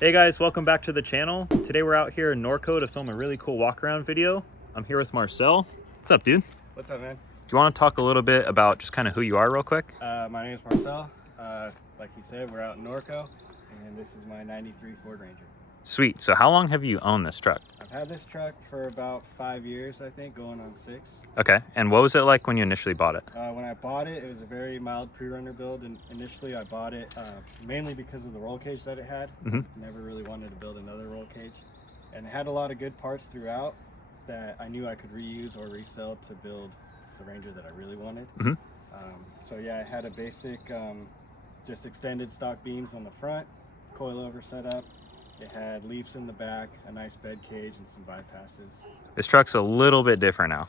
Hey guys, welcome back to the channel. Today we're out here in Norco to film a really cool walk around video. I'm here with Marcel. What's up, dude? What's up, man? Do you want to talk a little bit about just kind of who you are real quick? My name is Marcel. Like you said, we're out in Norco, and this is my 93 Ford Ranger. Sweet. So how long have you owned this truck? I've had this truck for about 5 years, I think, going on 6. Okay. And what was it like when you initially bought it? When I bought it, it was a very mild Prerunner build, and initially I bought it mainly because of the roll cage that it had. Never really wanted to build another roll cage, and it had a lot of good parts throughout that I knew I could reuse or resell to build the Ranger that I really wanted. So yeah, I had a basic just extended stock beams on the front, coilover setup. It had leaves in the back, a nice bed cage, and some bypasses. This truck's a little bit different now.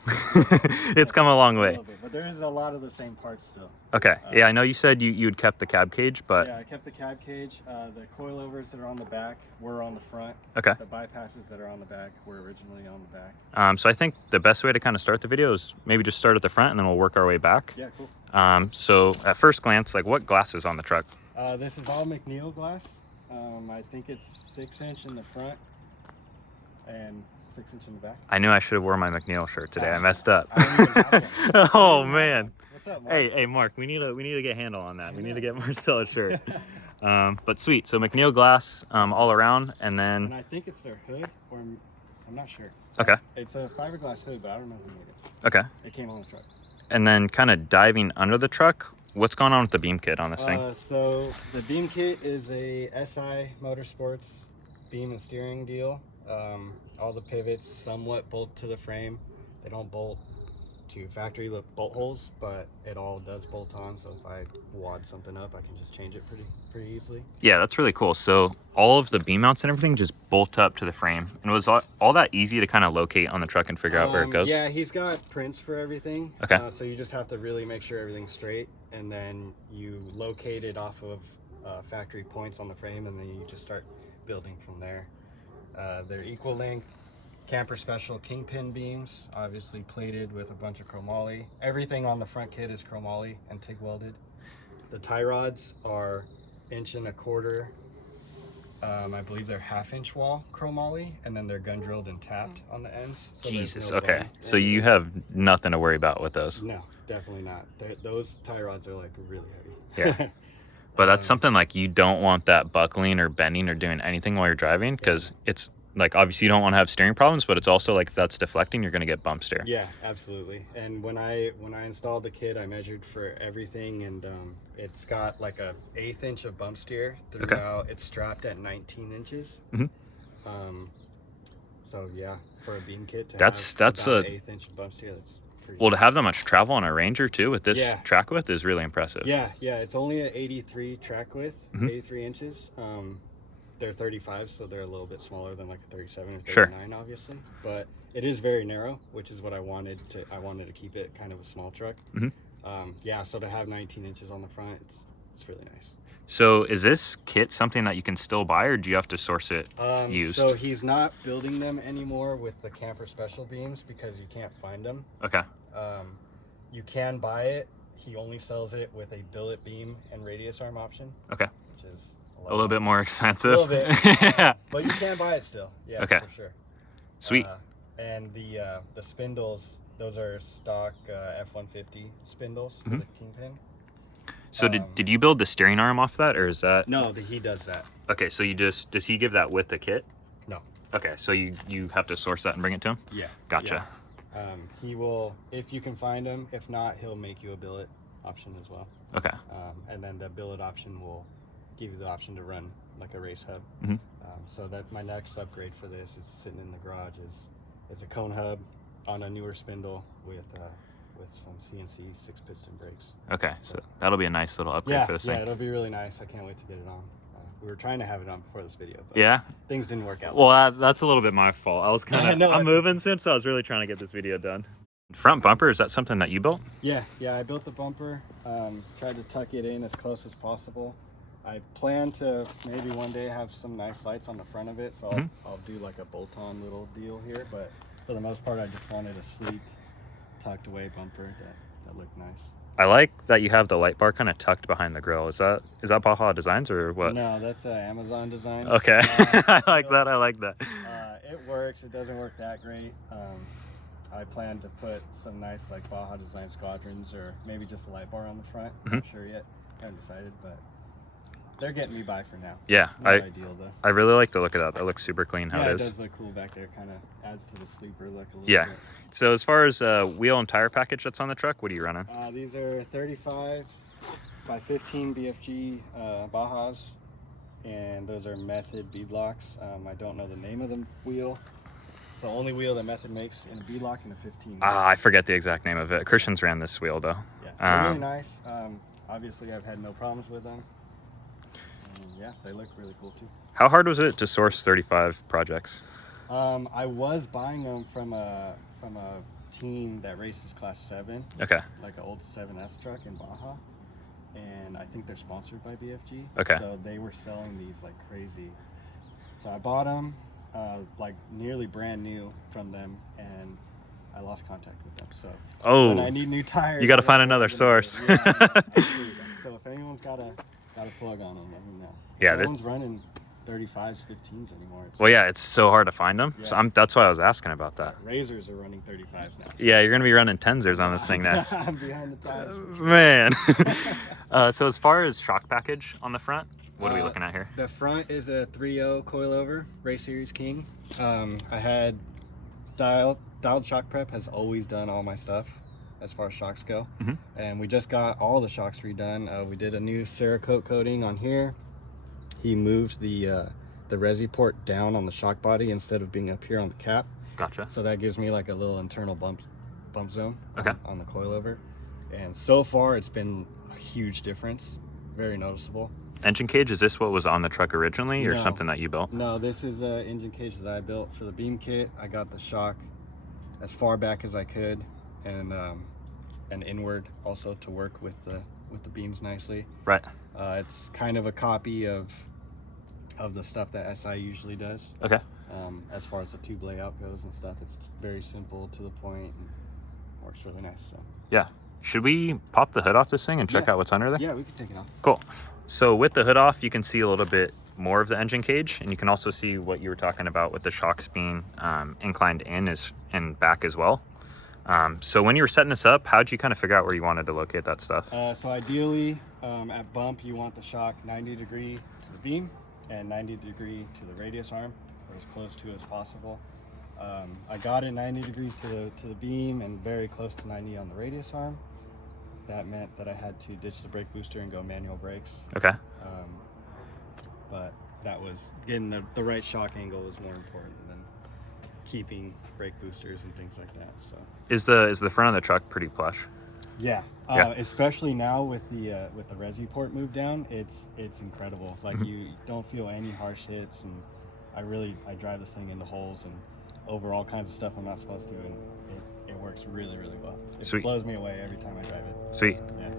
It's come a long way. Bit, but there is a lot of the same parts still. Okay. Yeah, I know you said you'd kept the cab cage, but... Yeah, I kept the cab cage. The coilovers that are on the back were on the front. Okay. The bypasses that are on the back were originally on the back. So I think the best way to kind of start the video is maybe just start at the front and then we'll work our way back. Yeah, cool. So at first glance, like what glass is on the truck? This is all McNeil glass. I think it's 6-inch in the front and 6-inch in the back. I knew I should have worn my McNeil shirt today. I messed up. Oh man. What's up, Mark? Hey Mark, we need to get a handle on that. We need to get Marcel a shirt. But sweet. So McNeil glass all around, and then. And I think it's their hood, or I'm not sure. Okay. It's a fiberglass hood, but I don't know who made it. Okay. It came on the truck. And then kind of diving under the truck. What's going on with the beam kit on this thing? So the beam kit is a SI Motorsports beam and steering deal. All the pivots somewhat bolt to the frame. They don't bolt to factory bolt holes, but it all does bolt on. So if I wad something up, I can just change it pretty easily. Yeah, that's really cool. So all of the beam mounts and everything just bolt up to the frame. And was all that easy to kind of locate on the truck and figure out where it goes? Yeah, he's got prints for everything. Okay. So you just have to really make sure everything's straight, and then you locate it off of factory points on the frame, and then you just start building from there. They're equal length camper special kingpin beams, obviously plated with a bunch of chromoly. Everything on the front kit is chromoly and TIG welded. The tie rods are 1.25 inch. I believe they're 1/2-inch wall chromoly, and then they're gun drilled and tapped on the ends. So Jesus, okay. So you have nothing to worry about with those? No, definitely not. Those tie rods are like really heavy. Yeah. But that's something like you don't want that buckling or bending or doing anything while you're driving, because it's like obviously you don't want to have steering problems, but it's also like if that's deflecting, you're going to get bump steer. Yeah, absolutely. And when I installed the kit, I measured for everything, and it's got like a 1/8 inch of bump steer throughout. Okay. It's strapped at 19 inches. So yeah, for a beam kit, that's a 1/8 inch bump steer. That's pretty well, to have that much travel on a Ranger too with this track width is really impressive. Yeah, it's only an 83 track width, 83 inches. They're 35, so they're a little bit smaller than like a 37 or 39, obviously. But it is very narrow, which is what I wanted to keep it kind of a small truck. Yeah, so to have 19 inches on the front, it's really nice. So is this kit something that you can still buy, or do you have to source it used? So he's not building them anymore with the camper special beams because you can't find them. Okay. You can buy it. He only sells it with a billet beam and radius arm option. Okay. Which is a little bit more expensive. A little bit. But you can buy it still. Yeah, okay. For sure. Sweet. And the spindles, those are stock F-150 spindles for the kingpin. So did you build the steering arm off that, or is that? No, he does that. Okay, so does he give that with the kit? No. Okay, so you have to source that and bring it to him? Yeah. Gotcha. Yeah. He will, if you can find him. If not, he'll make you a billet option as well. Okay. And then the billet option will give you the option to run like a race hub. So that my next upgrade for this is sitting in the garage is a cone hub on a newer spindle with some CNC 6-piston brakes. Okay, so that'll be a nice little upgrade for this thing. Yeah, it'll be really nice. I can't wait to get it on. We were trying to have it on before this video, but things didn't work out. Well, that's a little bit my fault. I was kind of I'm moving soon, so I was really trying to get this video done. Front bumper, is that something that you built? Yeah, I built the bumper. Tried to tuck it in as close as possible. I plan to maybe one day have some nice lights on the front of it, so I'll do like a bolt-on little deal here, but for the most part I just wanted a sleek, tucked away bumper that looked nice. I like that you have the light bar kind of tucked behind the grill. Is that Baja Designs or what? No, that's Amazon Designs. Okay. I like that. I like that. It works. It doesn't work that great. I plan to put some nice like Baja Design squadrons or maybe just a light bar on the front. Not sure yet. Haven't decided, but they're getting me by for now. Yeah, not ideal though. I really like the look of that. That looks super clean how it is. It does look cool back there. Kind of adds to the sleeper look a little bit. So as far as wheel and tire package that's on the truck, what are you running? These are 35 by 15 BFG Bajas, and those are Method beadlocks. I don't know the name of the wheel. It's the only wheel that Method makes in a beadlock in a 15. I forget the exact name of it. Christian's ran this wheel though. Yeah, they're really nice. Obviously, I've had no problems with them. Yeah, they look really cool too. How hard was it to source 35 projects? I was buying them from a team that races Class 7. Okay. Like an old 7S truck in Baja, and I think they're sponsored by BFG. Okay. So they were selling these like crazy. So I bought them like nearly brand new from them, and I lost contact with them. So when I need new tires, you got to find another source. Yeah, so if anyone's got a plug on them, let me know. Yeah, no one's running 35s, 15s anymore. Well, yeah, it's so hard to find them. Yeah. So that's why I was asking about that. Razors are running 35s now. So. Yeah, you're gonna be running Tensors on this thing next. I'm behind the times. Man. So as far as shock package on the front, what are we looking at here? The front is a 3.0 coilover Race Series King. I had dialed shock prep has always done all my stuff as far as shocks go. And we just got all the shocks redone. We did a new Cerakote coating on here. He moved the resi port down on the shock body instead of being up here on the cap. Gotcha. So that gives me like a little internal bump zone okay. on the coilover. And so far it's been a huge difference, very noticeable. Engine cage, is this what was on the truck originally or something that you built? No, this is an engine cage that I built for the beam kit. I got the shock as far back as I could, and inward also to work with the beams nicely. Right. It's kind of a copy of the stuff that SI usually does. Okay. As far as the tube layout goes and stuff, it's very simple, to the point, and works really nice. So. Yeah. Should we pop the hood off this thing and check out what's under there? Yeah, we can take it off. Cool. So with the hood off, you can see a little bit more of the engine cage, and you can also see what you were talking about with the shocks being inclined in and back as well. So when you were setting this up, how'd you kind of figure out where you wanted to locate that stuff? So ideally, at bump, you want the shock 90 degree to the beam and 90 degree to the radius arm, or as close to as possible. I got it 90 degrees to the beam and very close to 90 on the radius arm. That meant that I had to ditch the brake booster and go manual brakes. Okay. But that was getting the right shock angle was more important than keeping brake boosters and things like that. So is the front of the truck pretty plush? Yeah. Especially now with the resi port moved down, it's incredible. Like you don't feel any harsh hits, and I drive this thing into holes and over all kinds of stuff I'm not supposed to, and it works really, really well. It blows me away every time I drive it. Sweet. Yeah.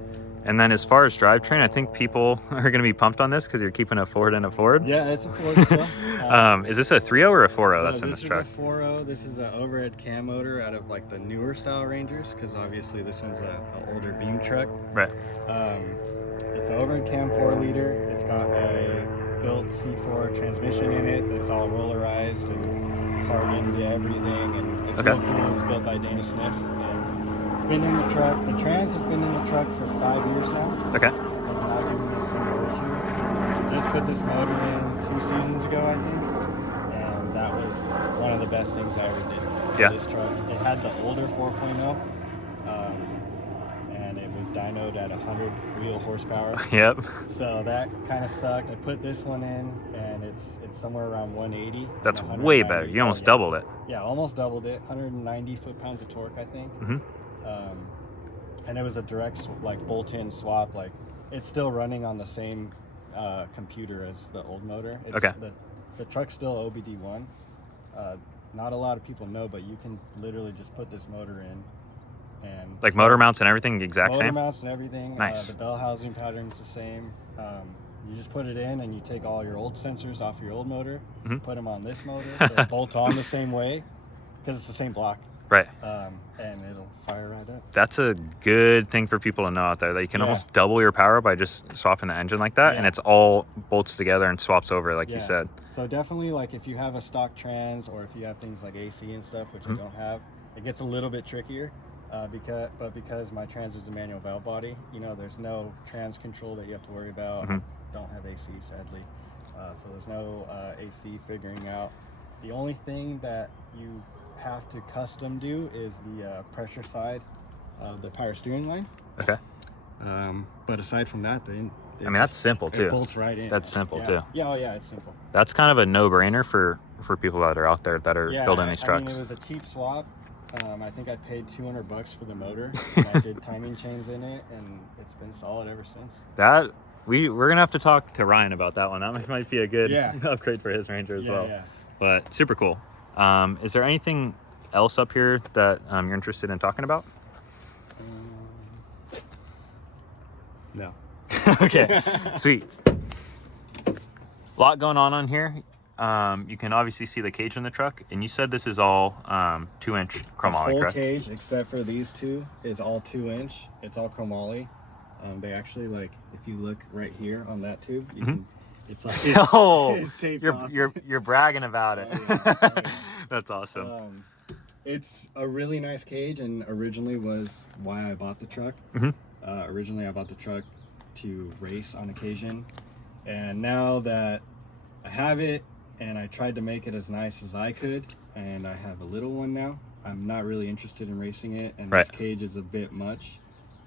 And then as far as drivetrain, I think people are going to be pumped on this because you're keeping a Ford and a Ford. Yeah, it's a Ford still. Is this a 3.0 or a 4.0 that's in this truck? This is a 4.0. This is an overhead cam motor out of like the newer style Rangers, because obviously this one's an older beam truck. Right. It's an overhead cam 4-liter. It's got a built C4 transmission in it that's all rollerized and hardened to everything, and it's real cool. It's built by Dana Sniff. It's been in the truck. The trans has been in the truck for 5 years now. Okay. Has not given me a single issue. Just put this motor in 2 seasons ago, I think, and that was one of the best things I ever did for this truck. It had the older 4.0, and it was dynoed at 100 wheel horsepower. Yep. So that kind of sucked. I put this one in, and it's somewhere around 180. That's way better. You almost doubled it. Yeah, almost doubled it. 190 foot-pounds of torque, I think. And it was a direct like bolt-in swap. Like it's still running on the same computer as the old motor. The truck's still OBD1. Not a lot of people know, but you can literally just put this motor in, and like motor mounts and everything the exact motor same. Mounts and everything. Nice. The bell housing pattern's the same. You just put it in, and you take all your old sensors off your old motor, put them on this motor. They bolt on the same way because it's the same block. Right. And it'll fire right up. That's a good thing for people to know out there, that you can almost double your power by just swapping the engine like that, and it's all bolts together and swaps over, like you said. So definitely, like if you have a stock trans, or if you have things like AC and stuff, which I don't have, it gets a little bit trickier. Because my trans is a manual valve body, you know, there's no trans control that you have to worry about. Don't have AC, sadly, so there's no AC figuring out. The only thing that you have to custom do is the pressure side of the power steering line. Okay. But aside from that, I mean, that's simple too. It bolts right in. That's simple too. Yeah, oh yeah, it's simple. That's kind of a no-brainer for people that are out there that are building these trucks. I mean, it was a cheap swap. I think I paid $200 for the motor, and I did timing chains in it, and it's been solid ever since. That we're gonna have to talk to Ryan about that one. That might be a good upgrade for his Ranger as well. Yeah. But super cool. Is there anything else up here that you're interested in talking about? No. Okay, sweet. A lot going on here. You can obviously see the cage in the truck, and you said this is all 2-inch chromoly, correct? The whole cage, except for these two, is all 2-inch. It's all chromoly. They actually, like, if you look right here on that tube, you can, it's like it's taped off. You're bragging about it. Yeah. That's awesome. It's a really nice cage, and originally was why I bought the truck. Originally, I bought the truck to race on occasion, and now that I have it, and I tried to make it as nice as I could, and I have a little one now, I'm not really interested in racing it, and this cage is a bit much,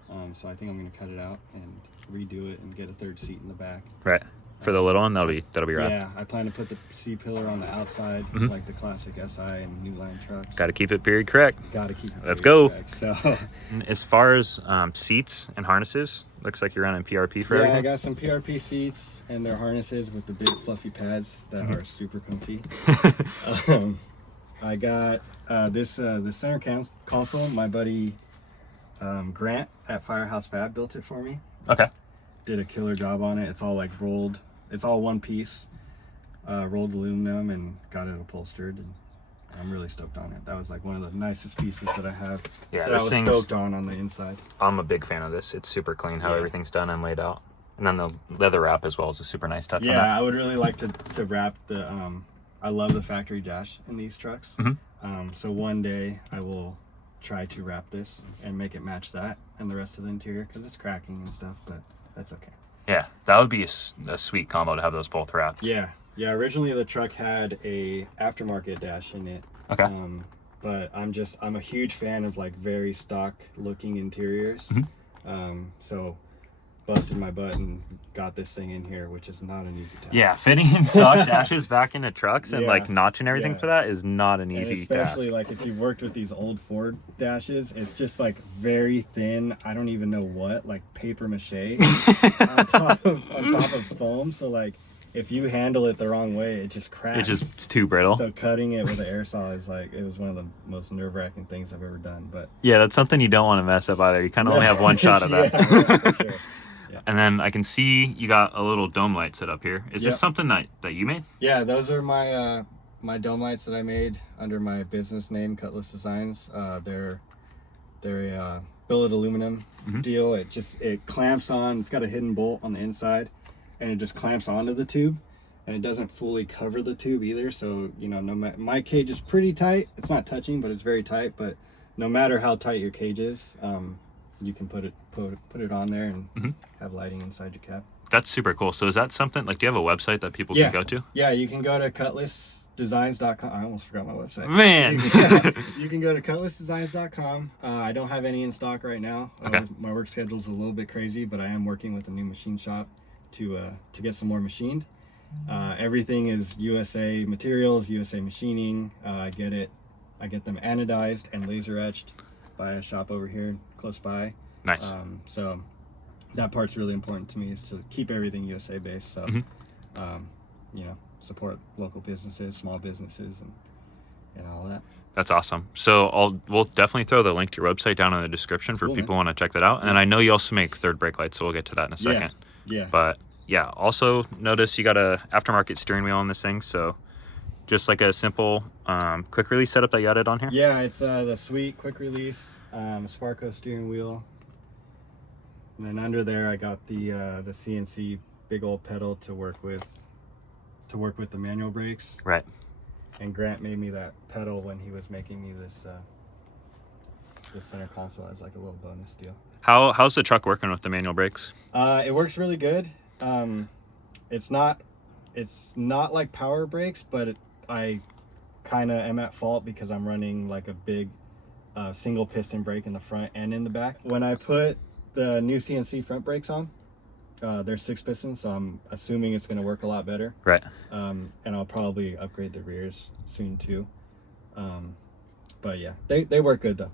so I think I'm going to cut it out and redo it and get a third seat in the back. Right. For the little one, that'll be rad. Yeah, I plan to put the C-pillar on the outside, like the classic SI and New Line trucks. Got to keep it period correct. Got to keep it. Let's go. Correct, so, as far as seats and harnesses, looks like you're running PRP for everything. Yeah, I got some PRP seats and their harnesses with the big fluffy pads that are super comfy. I got this the center console. My buddy Grant at Firehouse Fab built it for me. Okay. Did a killer job on it. It's all like rolled. It's all one piece, rolled aluminum, and got it upholstered. And I'm really stoked on it. That was like one of the nicest pieces that I have. Yeah, that I was stoked on the inside. I'm a big fan of this. It's super clean how everything's done and laid out. And then the leather wrap as well is a super nice touch on that. Yeah, I would really like to wrap the, I love the factory dash in these trucks. So one day I will try to wrap this and make it match that and the rest of the interior, because it's cracking and stuff, but that's okay. Yeah, that would be a sweet combo to have those both wrapped. Yeah, originally the truck had a aftermarket dash in it. Okay. But I'm a huge fan of like very stock looking interiors. So busted my butt and got this thing in here, which is not an easy task. Yeah, fitting stock dashes back into trucks and like notching everything for that is not an easy task. Especially like if you've worked with these old Ford dashes, it's just like very thin. I don't even know what, like paper mache on top of foam. So like if you handle it the wrong way, it just cracks. It's too brittle. So cutting it with an air saw is like, it was one of the most nerve-wracking things I've ever done. But yeah, that's something you don't want to mess up either. You kind of only have one shot of that. For sure. Yeah. And then I can see you got a little dome light set up here. Is this something that you made? Yeah, those are my my dome lights that I made under my business name, Cutlass Designs. They're a billet aluminum deal. It clamps on. It's got a hidden bolt on the inside, and it just clamps onto the tube, and it doesn't fully cover the tube either. So you know, my cage is pretty tight. It's not touching, but it's very tight. But no matter how tight your cage is, you can put it on there and have lighting inside your cab. That's super cool. So is that something, like, do you have a website that people can go to? Yeah, you can go to cutlassdesigns.com. I almost forgot my website. Man! You can go to cutlassdesigns.com. I don't have any in stock right now. My work schedule is a little bit crazy, but I am working with a new machine shop to get some more machined. Everything is USA materials, USA machining. I get them anodized and laser etched by a shop over here close by. Nice. So that part's really important to me, is to keep everything USA based. So you know, support local businesses, small businesses, and all that. That's awesome. So we'll definitely throw the link to your website down in the description for people who want to check that out. And then I know you also make third brake lights, so we'll get to that in a second. Yeah. But yeah, also notice you got a aftermarket steering wheel on this thing, so Just like a simple quick release setup that you added on here? Yeah, it's the Sweet quick release, Sparco steering wheel. And then under there I got the CNC big old pedal to work with the manual brakes. Right. And Grant made me that pedal when he was making me this center console as like a little bonus deal. How's the truck working with the manual brakes? It works really good. It's not like power brakes, but I kind of am at fault because I'm running like a big single piston brake in the front and in the back. When I put the new CNC front brakes on, they're 6 pistons, so I'm assuming it's going to work a lot better. Right. And I'll probably upgrade the rears soon too. But yeah, they work good though.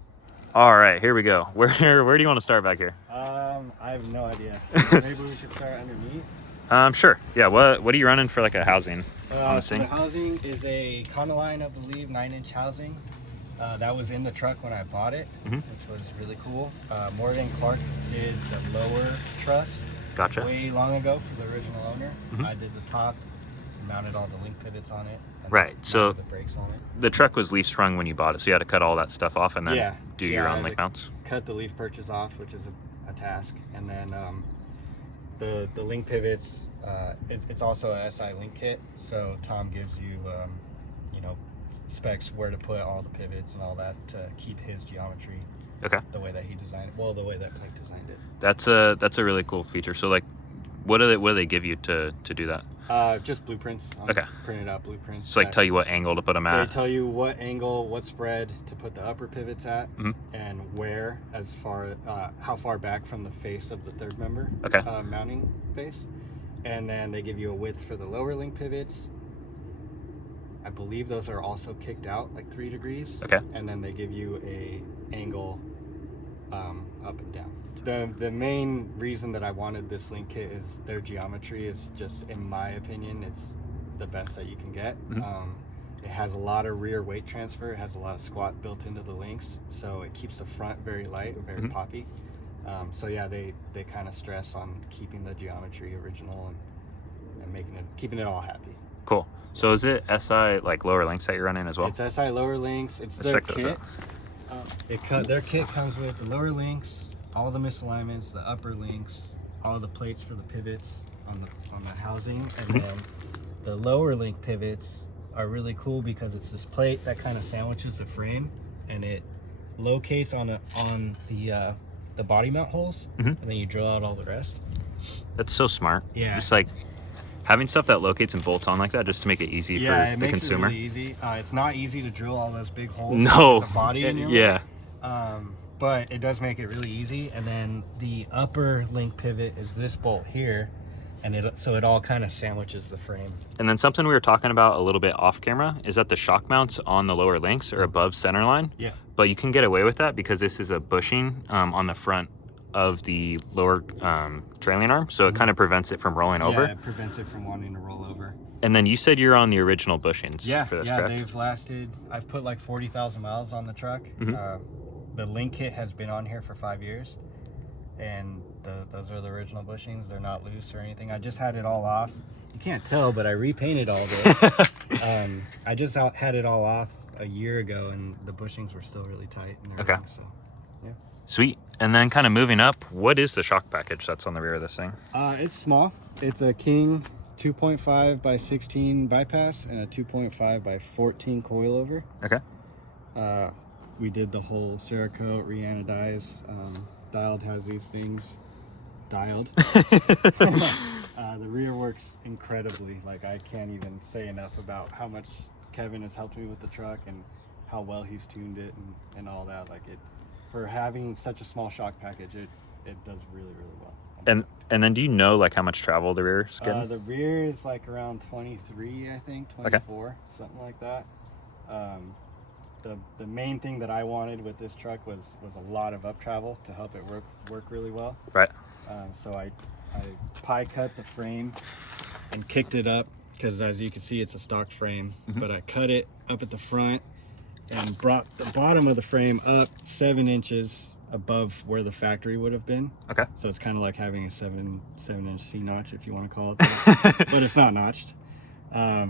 All right, here we go. Where do you want to start back here? I have no idea. Maybe we should start underneath. Sure. Yeah. What are you running for like a housing on this So thing? the housing is a Econoline, I believe, 9-inch housing. That was in the truck when I bought it, which was really cool. Morgan Clark did the lower truss Gotcha. way long ago for the original owner. I did the top, mounted all the link pivots on it. And Right. So the brakes on it. the truck was leaf sprung when you bought it, so you had to cut all that stuff off and then do your I own had link to mounts. Cut the leaf perches off, which is a task, and then the link pivots. It's also a SI link kit, so Tom gives you specs where to put all the pivots and all that to keep his geometry the way that he designed it. Well, the way that Clint designed it. That's a really cool feature. So like, what do they give you to do that? Just blueprints. Printed out blueprints. So like tell you what angle to put them at. They tell you what angle, what spread to put the upper pivots at, and where, as far how far back from the face of the third member mounting face, and then they give you a width for the lower link pivots. I believe those are also kicked out like 3 degrees. And then they give you a angle up and down. The main reason that I wanted this link kit is their geometry is just, in my opinion, it's the best that you can get. It has a lot of rear weight transfer. It has a lot of squat built into the links, so it keeps the front very light, very poppy. So yeah, they kind of stress on keeping the geometry original and keeping it all happy. Cool. So is it SI like lower links that you're running as well? It's SI lower links. It's their kit. Their kit comes with the lower links, all the misalignments, the upper links, all the plates for the pivots on the housing, and then the lower link pivots are really cool because it's this plate that kind of sandwiches the frame, and it locates on the body mount holes, and then you drill out all the rest. That's so smart. Yeah. Just like having stuff that locates and bolts on like that just to make it easy for the consumer. It really easy. It's not easy to drill all those big holes. No. The body in your yeah. But it does make it really easy. And then the upper link pivot is this bolt here, and so it all kind of sandwiches the frame. And then something we were talking about a little bit off camera is that the shock mounts on the lower links are above center line. Yeah. But you can get away with that because this is a bushing on the front of the lower trailing arm, so it kind of prevents it from rolling over. Yeah, it prevents it from wanting to roll over. And then you said you're on the original bushings for this, correct? They've lasted, I've put like 40,000 miles on the truck. The link kit has been on here for 5 years, and those are the original bushings. They're not loose or anything. I just had it all off. You can't tell, but I repainted all this. I just had it all off a year ago, and the bushings were still really tight and everything, so yeah. Sweet. And then kind of moving up, what is the shock package that's on the rear of this thing? It's small. It's a King 2.5 by 16 bypass and a 2.5 by 14 coilover. We did the whole Cerakote, reanodize. Dialed has these things. Dialed. The rear works incredibly. Like, I can't even say enough about how much Kevin has helped me with the truck and how well he's tuned it and all that. Like, for having such a small shock package, it does really, really well. And then do you know like how much travel the rear is getting? The rear is like around 23, I think, 24, something like that. The main thing that I wanted with this truck was a lot of up travel to help it work really well. Right. So I pie cut the frame and kicked it up because, as you can see, it's a stock frame, but I cut it up at the front and brought the bottom of the frame up 7 inches above where the factory would have been. So it's kind of like having a 7-inch C notch, if you want to call it that. But it's not notched.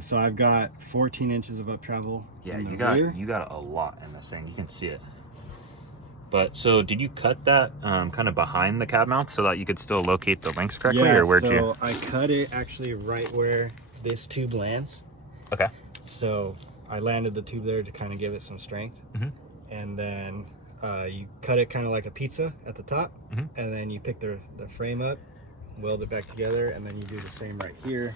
So I've got 14 inches of up travel. Yeah, in the you rear. got a lot in this thing. You can see it. But so did you cut that kind of behind the cab mount so that you could still locate the links correctly, Yeah, or where'd so you? I cut it actually right where this tube lands. Okay. So I landed the tube there to kind of give it some strength. Mm-hmm. And then you cut it kind of like a pizza at the top. Mm-hmm. And then you pick the frame up, weld it back together, and then you do the same right here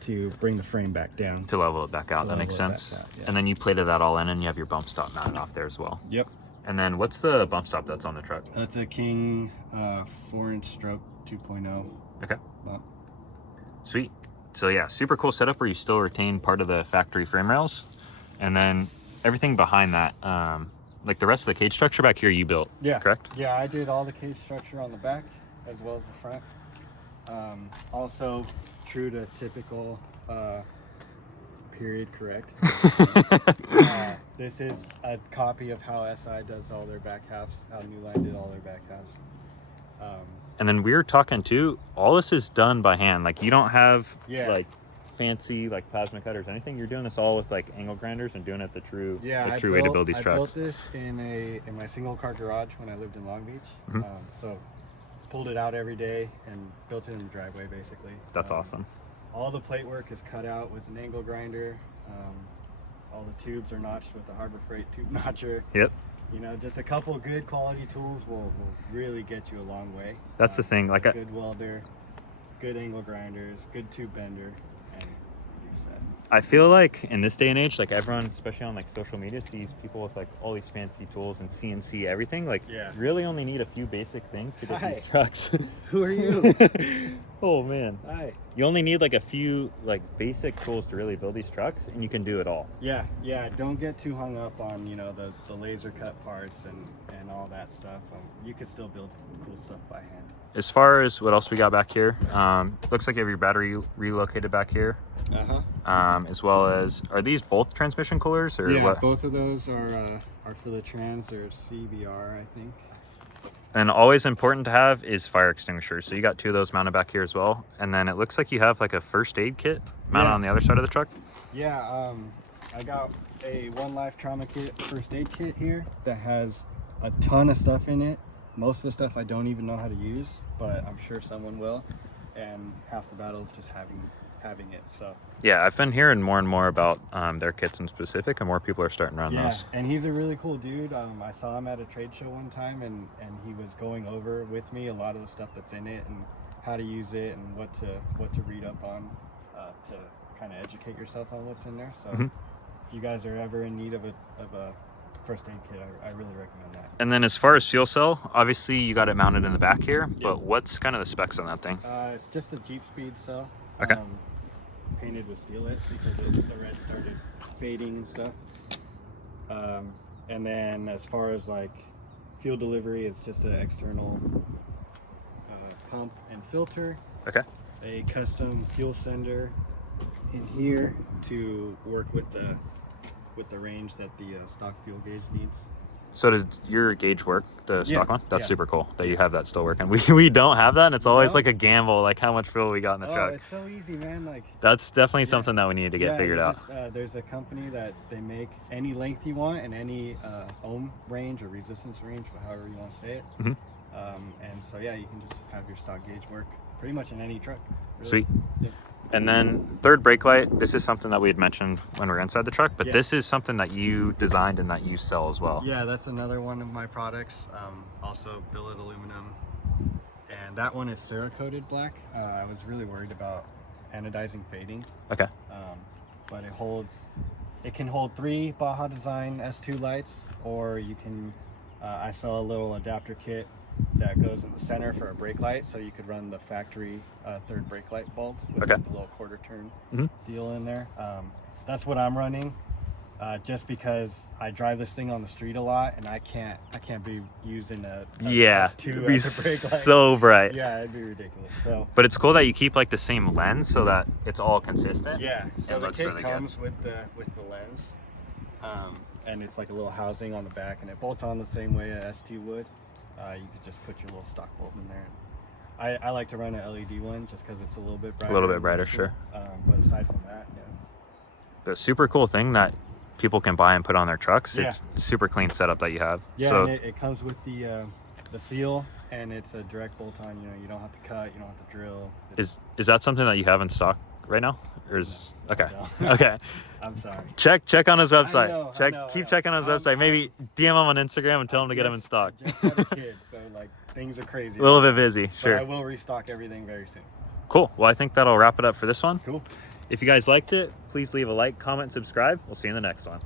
to bring the frame back down. To level it back out, that makes sense. Yeah. And then you plated that all in, and you have your bump stop mounted off there as well. Yep. And then what's the bump stop that's on the truck? That's a King 4-inch stroke 2.0. Okay. bump. Sweet. So yeah, super cool setup where you still retain part of the factory frame rails, and then everything behind that, like the rest of the cage structure back here, you built. Yeah. Correct. Yeah, I did all the cage structure on the back as well as the front. Also, true to typical period correct. This is a copy of how SI does all their back halves, how New Line did all their back halves. And then we were talking too, all this is done by hand. Like you don't have Yeah. like fancy like plasma cutters or anything. You're doing this all with like angle grinders and doing it the true way to build these trucks. I built this in my single car garage when I lived in Long Beach. Mm-hmm. So pulled it out every day and built it in the driveway basically. That's awesome. All the plate work is cut out with an angle grinder. All the tubes are notched with a Harbor Freight tube notcher. Yep. You know, just a couple good quality tools will really get you a long way. That's the thing. Like good welder, good angle grinders, good tube bender, and you're set. I feel like in this day and age, like everyone, especially on like social media, sees people with like all these fancy tools and CNC everything. Like, Yeah. really only need a few basic things to get Hi. these trucks. Who are you? Oh man. Hi. You only need like a few like basic tools to really build these trucks, and you can do it all. Yeah. Don't get too hung up on the laser cut parts and all that stuff. You can still build cool stuff by hand. As far as what else we got back here, looks like you have your battery relocated back here. As well as, are these both transmission coolers or Yeah, what? both of those are for the trans. They're CBR, I think. And always important to have is fire extinguishers. So you got two of those mounted back here as well. And then it looks like you have like a first aid kit mounted on the other side of the truck. Yeah, I got a One Life Trauma Kit first aid kit here that has a ton of stuff in it. Most of the stuff I don't even know how to use, but I'm sure someone will. And half the battle is just having it. So Yeah, I've been hearing more and more about their kits in specific, and more people are starting to run those. And he's a really cool dude. I saw him at a trade show one time, and he was going over with me a lot of the stuff that's in it and how to use it and what to read up on to kind of educate yourself on what's in there. So if you guys are ever in need of a first aid kit, I really recommend that. And then as far as fuel cell, obviously you got it mounted in the back here, but what's kind of the specs on that thing? It's just a Jeep Speed cell. Okay. Painted with steelite because the red started fading and stuff. And then as far as like fuel delivery, it's just an external pump and filter. Okay. A custom fuel sender in here to work with the range that the stock fuel gauge needs. So does your gauge work, the stock one? That's yeah. super cool that you have that still working. We don't have that, and it's always like a gamble, like how much fuel we got in the truck. It's so easy, man. Like That's definitely something that we need to get figured out. There's a company that they make any length you want and any ohm range or resistance range, however you want to say it. And so yeah, you can just have your stock gauge work pretty much in any truck. Really. Sweet. Yeah. And then third brake light, this is something that we had mentioned when we were inside the truck, but this is something that you designed and that you sell as well. Yeah, that's another one of my products. Also billet aluminum. And that one is Cerakoted black. I was really worried about anodizing fading. Okay. But it can hold 3 Baja Design S2 lights, or you can, I sell a little adapter kit that goes in the center for a brake light, so you could run the factory third brake light bulb with the little quarter turn deal in there. That's what I'm running, just because I drive this thing on the street a lot, and I can't be using a S2 it'd be as a brake light. so bright. Yeah, it'd be ridiculous. So, but it's cool that you keep like the same lens so that it's all consistent. yeah, so the looks kit really comes with the lens, and it's like a little housing on the back, and it bolts on the same way a S2 would. You could just put your little stock bulb in there. I like to run an LED one just because it's a little bit brighter. A little bit brighter, sure. But aside from that, yeah. The super cool thing that people can buy and put on their trucks. Yeah. It's super clean setup that you have. Yeah, so, and it comes with the seal, and it's a direct bolt-on. You know, you don't have to cut, you don't have to drill. is that something that you have in stock right now, or is okay? No. Okay. I'm sorry. Check on his website. I know. Keep checking on his website. Maybe DM him on Instagram and tell him to get him in stock. I just had a kid, so like things are crazy. A little bit busy, But sure. I will restock everything very soon. Cool. Well, I think that'll wrap it up for this one. Cool. If you guys liked it, please leave a like, comment, subscribe. We'll see you in the next one.